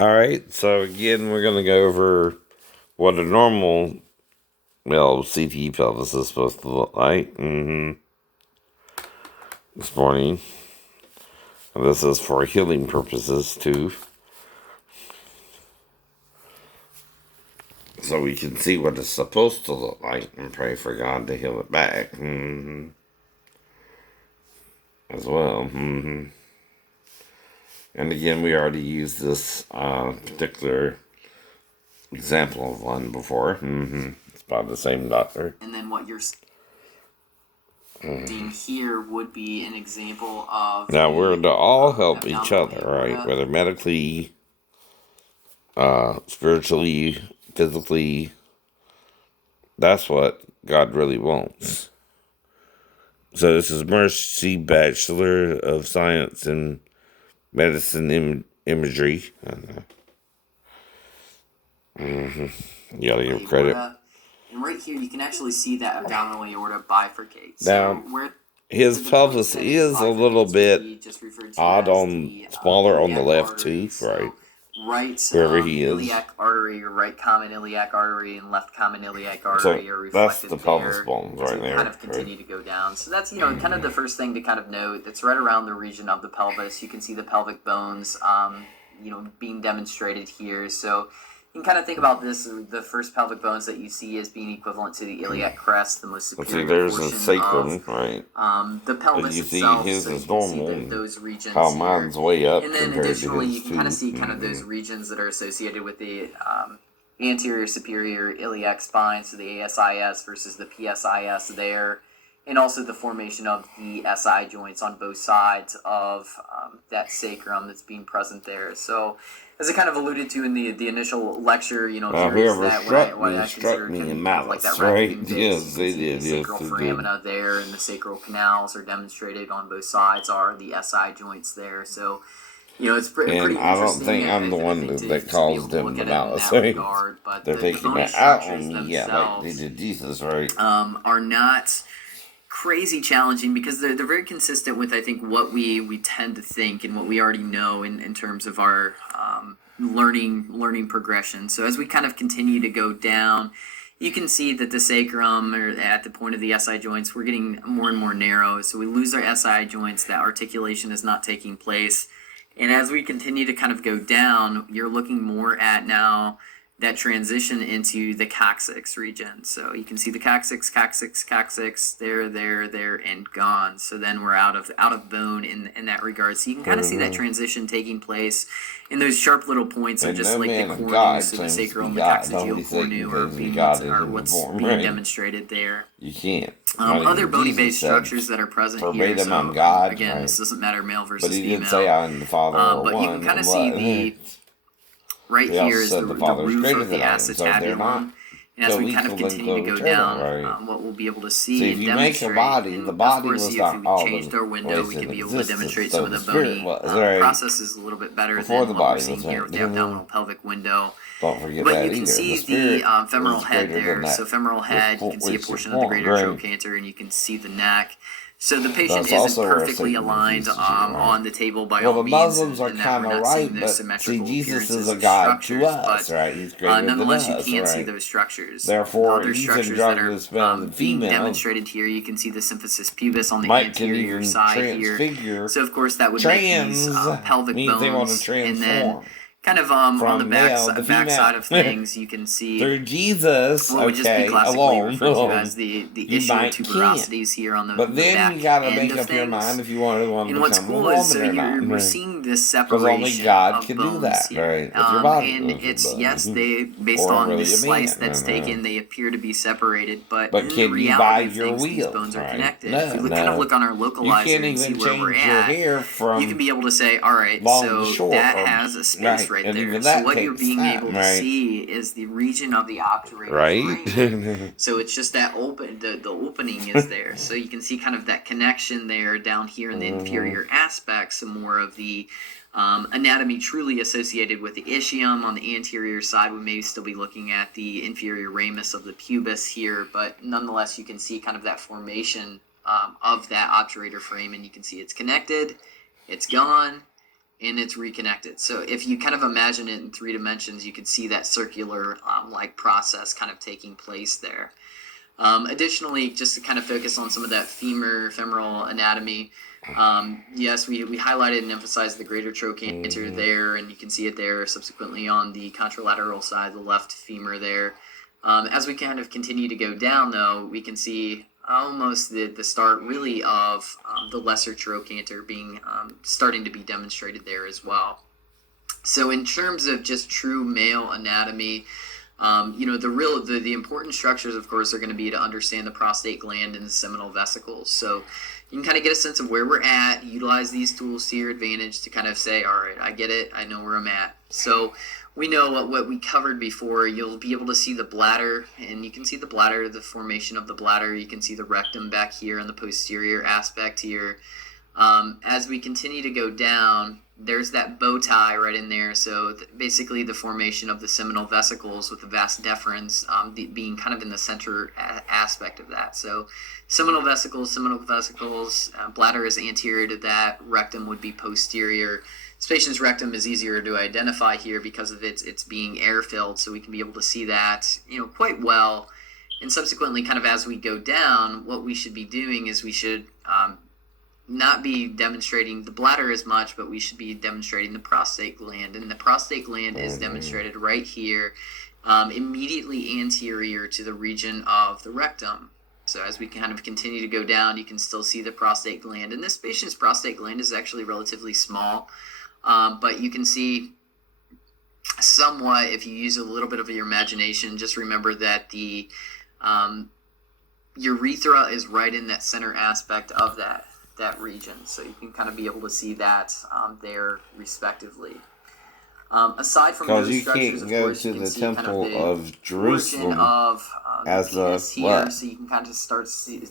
Alright, so again, we're going to go over what a normal, CT pelvis is supposed to look like this morning. And this is for healing purposes, too. So we can see what it's supposed to look like and pray for God to heal it back. As well. And again, we already used this particular example of one before. It's by the same doctor. And then what you're seeing here would be an example of... Now, we're to all help each other, right? Whether medically, spiritually, physically. That's what God really wants. So this is Mercy, Bachelor of Science in Medicine Imagery. You gotta give credit. And right here, you can actually see that abdominal aorta bifurcates. Now, his pelvis is a little bit odd smaller on the left too, right? Right, wherever he is. Iliac artery, or right common iliac artery, and left common iliac artery are reflected. That's the pelvis bones right there. Kind of continue to go down. So that's kind of the first thing to kind of note. It's right around the region of the pelvis. You can see the pelvic bones, being demonstrated here. So you can kind of think about this: the first pelvic bones that you see as being equivalent to the iliac crest, the most superior there's portion a sacrum, of right? The pelvis but you itself. See his so is you normal. Can see those regions how here. mine's way up. And then additionally, you can kind of see kind of those regions that are associated with the anterior superior iliac spine, so the ASIS versus the PSIS there, and also the formation of the SI joints on both sides of that sacrum that's being present there. So, as I kind of alluded to in the initial lecture, here is that what I consider kind of like that right? Yes, they did. The sacral foramina there, and the sacral canals are demonstrated on both sides. Are the SI joints there? So, it's pretty interesting. And I don't think I'm the one that caused them the malice. But they're taking that out on me, like they did Jesus, right? Are not crazy challenging because they're very consistent with, I think, what we tend to think and what we already know in terms of our learning progression. So as we kind of continue to go down, you can see that the sacrum, or at the point of the SI joints, we're getting more and more narrow. So we lose our SI joints, that articulation is not taking place. And as we continue to kind of go down, you're looking more at now that transition into the coccyx region. So you can see the coccyx, there, and gone. So then we're out of bone in that regard. So you can kind of see that transition taking place in those sharp little points of just like the cornu, so the sacral and the coccygeal cornu are what's being demonstrated there. You can't. Other bony-based structures that are present here. So God, again, right? This doesn't matter male versus but he female. Did say I'm the father but you can kind of see the right here is the roof of the acetabulum. And as we kind of continue to go down, what we'll be able to see and demonstrate, the body was not if we changed our window, we could be able to demonstrate some of the bony processes a little bit better than what we're seeing here with the abdominal pelvic window. Don't forget but you can see the femoral head there. So femoral head, you can see a portion of the greater trochanter, and you can see the neck. So the patient isn't perfectly aligned on the table by all means. The Muslims are kind of right, but see, Jesus is a God to us, right? He's greater nonetheless, than us, you can't see those structures. Therefore, other structures that are being demonstrated here, you can see the symphysis pubis on the anterior side here. So of course, that would make these pelvic bones, and then kind of on the back side of things, you can see through Jesus, what would just be classically referred to as the ischial tuberosities here on the but then back you gotta end make of up your mind if you want to and what's cool is we're seeing this separation only God of can bones do that, here. right? With your body And it's they based on the slice that's taken, they appear to be separated, but in can reality you buy of your things, wheels, these bones are right? connected. No, if we kind of look on our localizer and see where we're at, you can be able to say, all right, so that has a space right there. So what you're being able to see is the region of the obturator frame. So it's just that the opening is there. So you can see kind of that connection there down here in the inferior aspects, some more of the anatomy truly associated with the ischium. On the anterior side, we may still be looking at the inferior ramus of the pubis here, but nonetheless, you can see kind of that formation of that obturator frame, and you can see it's connected, it's gone, and it's reconnected. So if you kind of imagine it in 3 dimensions, you could see that circular like process kind of taking place there. Additionally, just to kind of focus on some of that femoral anatomy, yes, we highlighted and emphasized the greater trochanter there, and you can see it there subsequently on the contralateral side, the left femur there. As we kind of continue to go down, though, we can see almost the start really of the lesser trochanter being starting to be demonstrated there as well. So in terms of just true male anatomy, the important structures, of course, are going to be to understand the prostate gland and the seminal vesicles. So you can kind of get a sense of where we're at, utilize these tools to your advantage to kind of say, all right, I get it, I know where I'm at. So we know what we covered before. You'll be able to see the bladder, and you can see the bladder, the formation of the bladder. You can see the rectum back here on the posterior aspect here. As we continue to go down, there's that bow tie right in there. So basically the formation of the seminal vesicles with the vas deferens being kind of in the center aspect of that. So seminal vesicles, bladder is anterior to that, rectum would be posterior. This patient's rectum is easier to identify here because of it's being air filled, so we can be able to see that quite well. And subsequently, kind of as we go down, what we should be doing is we should not be demonstrating the bladder as much, but we should be demonstrating the prostate gland. And the prostate gland is demonstrated right here, immediately anterior to the region of the rectum. So as we kind of continue to go down, you can still see the prostate gland. And this patient's prostate gland is actually relatively small, but you can see somewhat, if you use a little bit of your imagination, just remember that the urethra is right in that center aspect of that region, so you can kind of be able to see that there respectively. Aside from those you structures, can't of go course, to you can the see kind temple of the of Jerusalem of as the penis a here, what? so you can kind of start to see the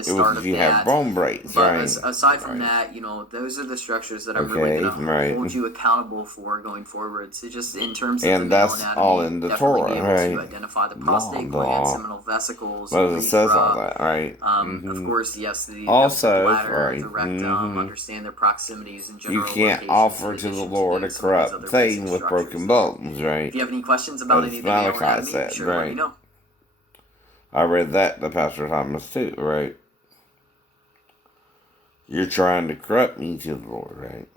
It start was of if you that. have bone breaks, But right? aside from that, those are the structures that I'm really going to hold you accountable for going forward. So just in terms of the male that's anatomy, all in the definitely Torah, be able right? to identify the prostate gland, seminal vesicles, Moses says all urethra. that, right? Of course, yes, the Also, bladder, right, the rectum, understand their proximities and you general can't locations offer in to the addition Lord a to some of these corrupt other thing basic with structures broken there. bones, right? If you have any questions about any As of the male Malachi anatomy, said, be sure to let me right? know. I read that to Pastor Thomas too, right? You're trying to corrupt me to the Lord, right?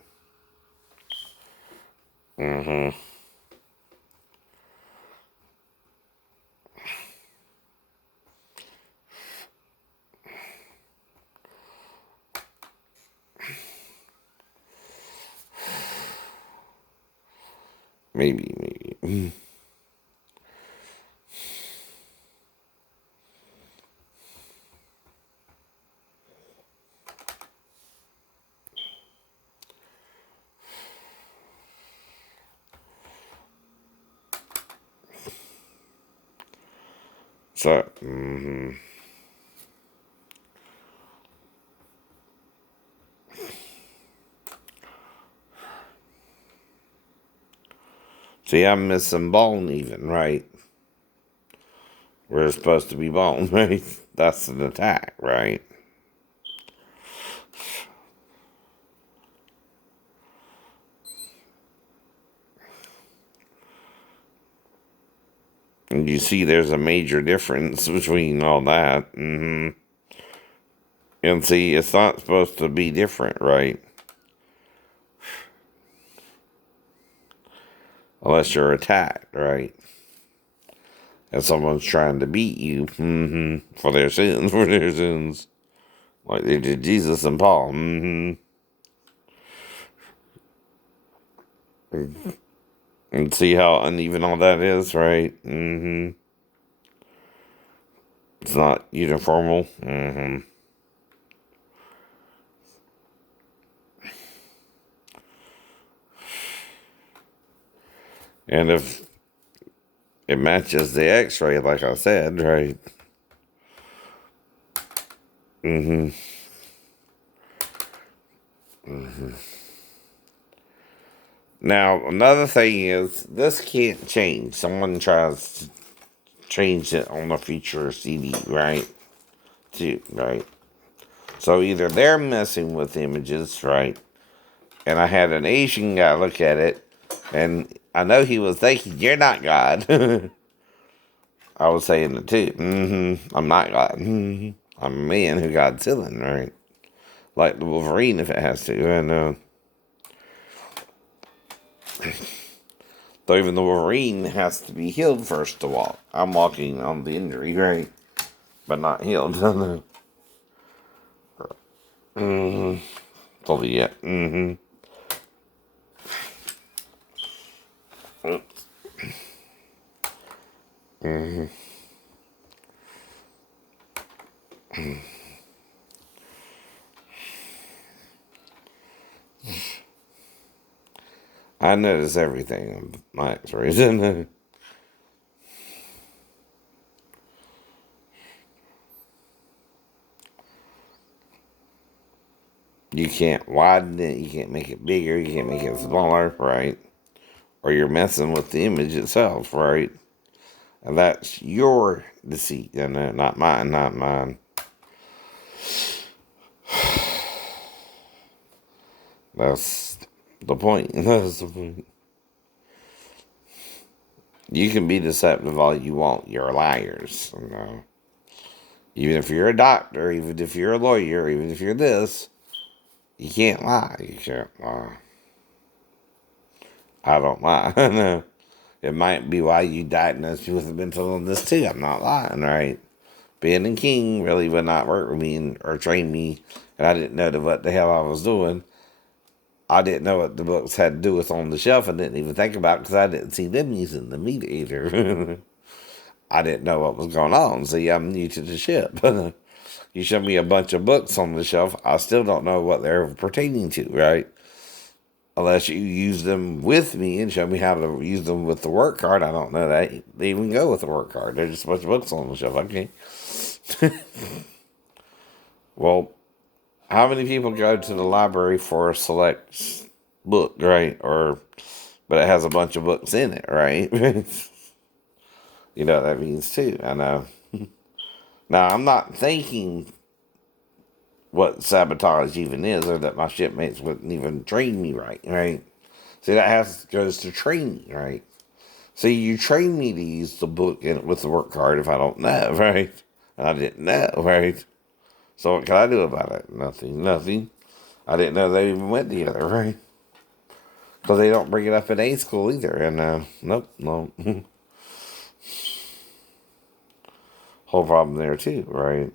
Maybe. So, see, I'm missing bone even, right? Where it's supposed to be bone, right? That's an attack, right? And you see there's a major difference between all that. And see, it's not supposed to be different, right? Unless you're attacked, right? And someone's trying to beat you for their sins, like they did Jesus and Paul. And see how uneven all that is, right? It's not uniformal. And if it matches the x-ray, like I said, right? Now, another thing is, this can't change. Someone tries to change it on a future CD, right? Too, right? So either they're messing with images, right? And I had an Asian guy look at it, and I know he was thinking, "You're not God." I was saying it too. I'm not God. I'm a man who God's healing, right? Like the Wolverine, if it has to. And though even the Wolverine has to be healed first to walk. I'm walking on the injury, right? But not healed. Fully yet. I notice everything on my x-rays. You can't widen it, you can't make it bigger, you can't make it smaller, right? Or you're messing with the image itself, right? And that's your deceit, and not mine, not mine. That's the point. That's the point. You can be deceptive all you want. You're liars. You know? Even if you're a doctor, even if you're a lawyer, even if you're this, you can't lie. You can't lie. I don't lie. No. It might be why you diagnosed me with a mental illness too. I'm not lying, right? Ben and King really would not work with me or train me, and I didn't know what the hell I was doing. I didn't know what the books had to do with on the shelf. I didn't even think about it because I didn't see them using them either. I didn't know what was going on. See, I'm new to the ship. You show me a bunch of books on the shelf, I still don't know what they're pertaining to, right? Unless you use them with me and show me how to use them with the work card. I don't know that they even go with the work card. They're just a bunch of books on the shelf. Okay. Well, how many people go to the library for a select book, right? But it has a bunch of books in it, right? You know what that means too. I know. Now, I'm not thinking what sabotage even is, or that my shipmates wouldn't even train me right, right? See, goes to training, right? See, you train me to use the book with the work card if I don't know, right? And I didn't know, right? So what can I do about it? Nothing, nothing. I didn't know they even went together, right? Because they don't bring it up in A school either. And nope, no. Whole problem there too, right?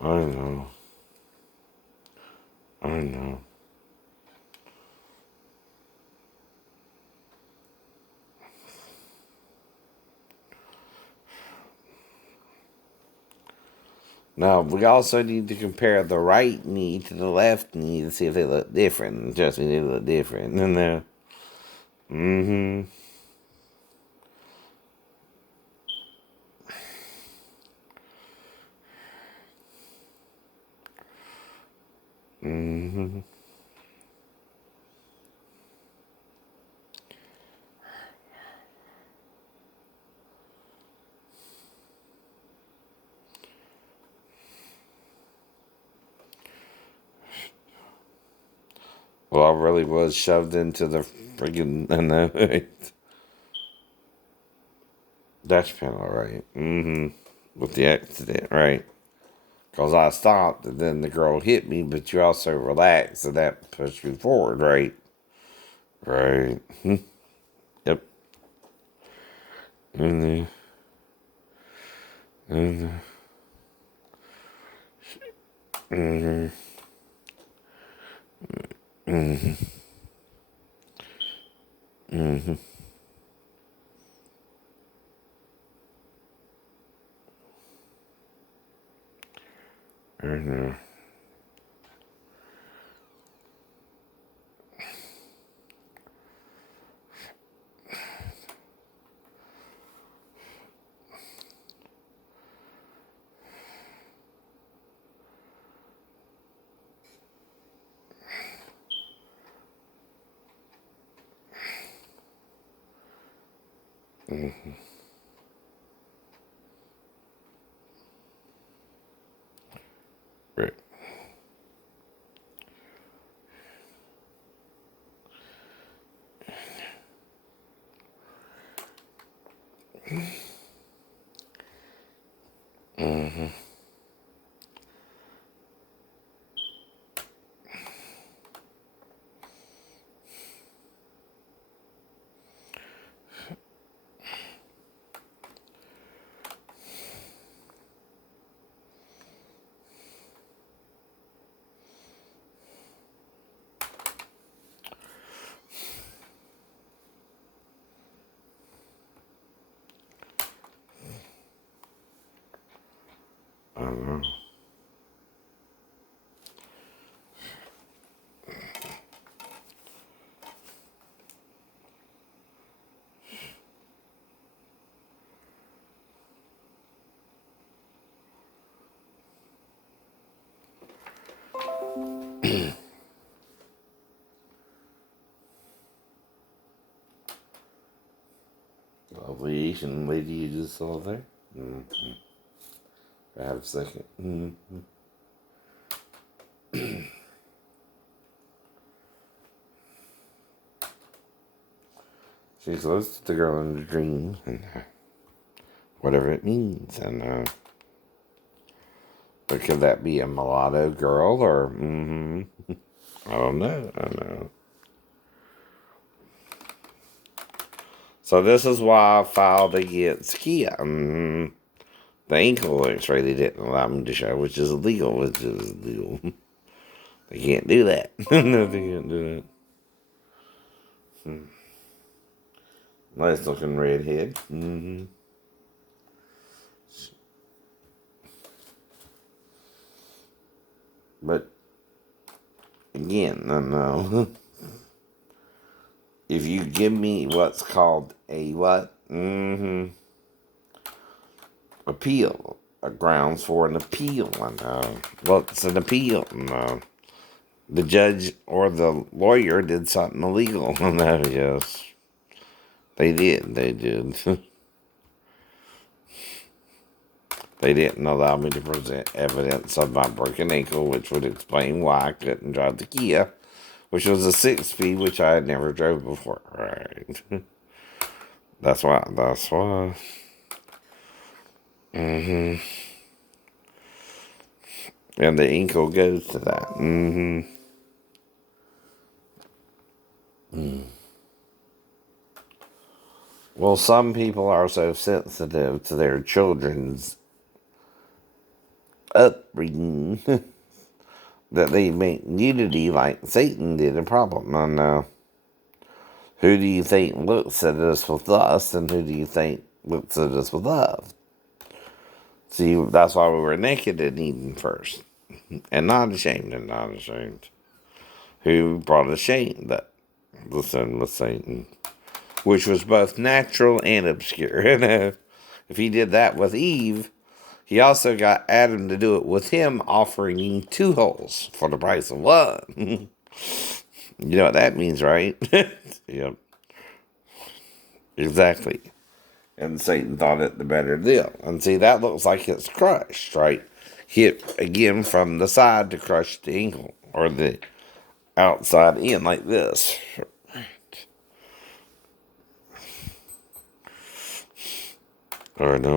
I know. I know. Now, we also need to compare the right knee to the left knee to see if they look different. Trust me, they look different. And mm-hmm. Mm-hmm. Well, I really was shoved into the freaking dash panel, right? Mm-hmm. With the accident, right? Because I stopped and then the girl hit me, but you also relaxed, and that pushed me forward, right? Right. Yep. And then, Mm-hmm. Mm-hmm. Mm-hmm. Mm-hmm. Mm-hmm. Mm-hmm. Right. Mm-hmm. I don't know. Lovely Asian lady you just saw there. Mm-hmm. I have a second. Mm-hmm. She's close to the girl in the dream, and whatever it means. And but could that be a mulatto girl or? Mm-hmm. I don't know. I don't know. So this is why I filed against Kia. Mm-hmm. The ankle X-ray they didn't allow me to show, which is illegal. Which is illegal. They can't do that. No, they can't do that. Nice looking redhead. Mm-hmm. But again, I know. If you give me what's called a what? Mm-hmm. Appeal. A grounds for an appeal. I know. What's an appeal? No. The judge or the lawyer did something illegal. I know, yes. They did. They did. They didn't allow me to present evidence of my broken ankle, which would explain why I couldn't drive the Kia, which was a 6-speed, which I had never drove before. Right. That's why. That's why. Mm-hmm. And the ankle goes to that. Mm-hmm. Well, some people are so sensitive to their children's upbringing that they make nudity like Satan did a problem. And who do you think looks at us with lust, and who do you think looks at us with love? See, that's why we were naked in Eden first, and not ashamed, and not ashamed. Who brought us shame? That the sin was Satan, which was both natural and obscure. And if he did that with Eve, he also got Adam to do it with him, offering him 2 holes for the price of one. You know what that means, right? Yep, exactly. And Satan thought it the better deal. And see, that looks like it's crushed, right? Hit again from the side to crush the ankle, or the outside in, like this. Or no.